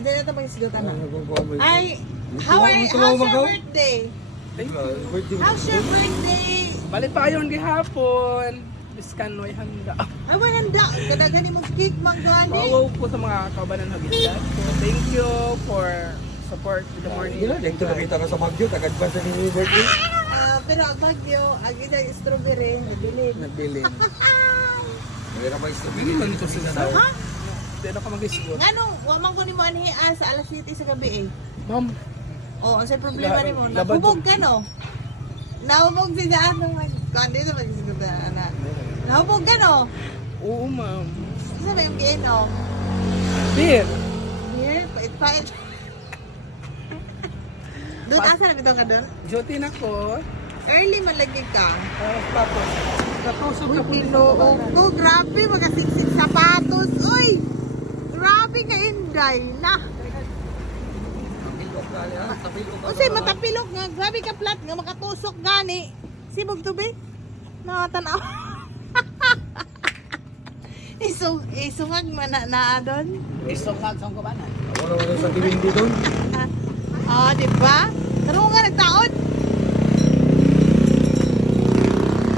Andiyan na ito mag-isgutan na. Ay, how's your birthday? Thank you. How's your birthday? Balik pa yun gihapon. Biskanoy handa. Ay, mananda. Kadaghan ni mong cake, manggani. Wow po sa mga kabanan habitat. So, thank you for support in the morning. Dito nakita ka sa Magyo, tagad pa sa ni birthday. Pero ang bagyo, ang inang strawberry, nabilin. Nabilin. Mayroon pa strawberry. Hindi man ko sila daw. Ha? Hindi na ka mag-isgot. Ano, wamang ko ni mo anhian sa alas 7 sa gabi eh. Ma'am, Oo, ang sa problema ni mo, Labad- nahubog ka no? Nahubog si Daan nung kundi sa mag-isgutan na. Nahubog ka no? oo ma'am. Isa ba yung giinom? Beer. Here, pait-pait. Doon, asa na bitaw ka doon? Duty na ko. Early malagig ka. Tapos, katusog na po dito. Ko, grabe, magasiksik sapatos. Uy! Grabe ka, Inday. Na! Kasi matapilok nga. Grabe ka, plat nga. Makatusok gani. Sibog to, be? Nakatanaw. Isungag man na doon. Isungag sa kubanan. Wala sa gawin dito. Di ba? Ano nga nagtaon?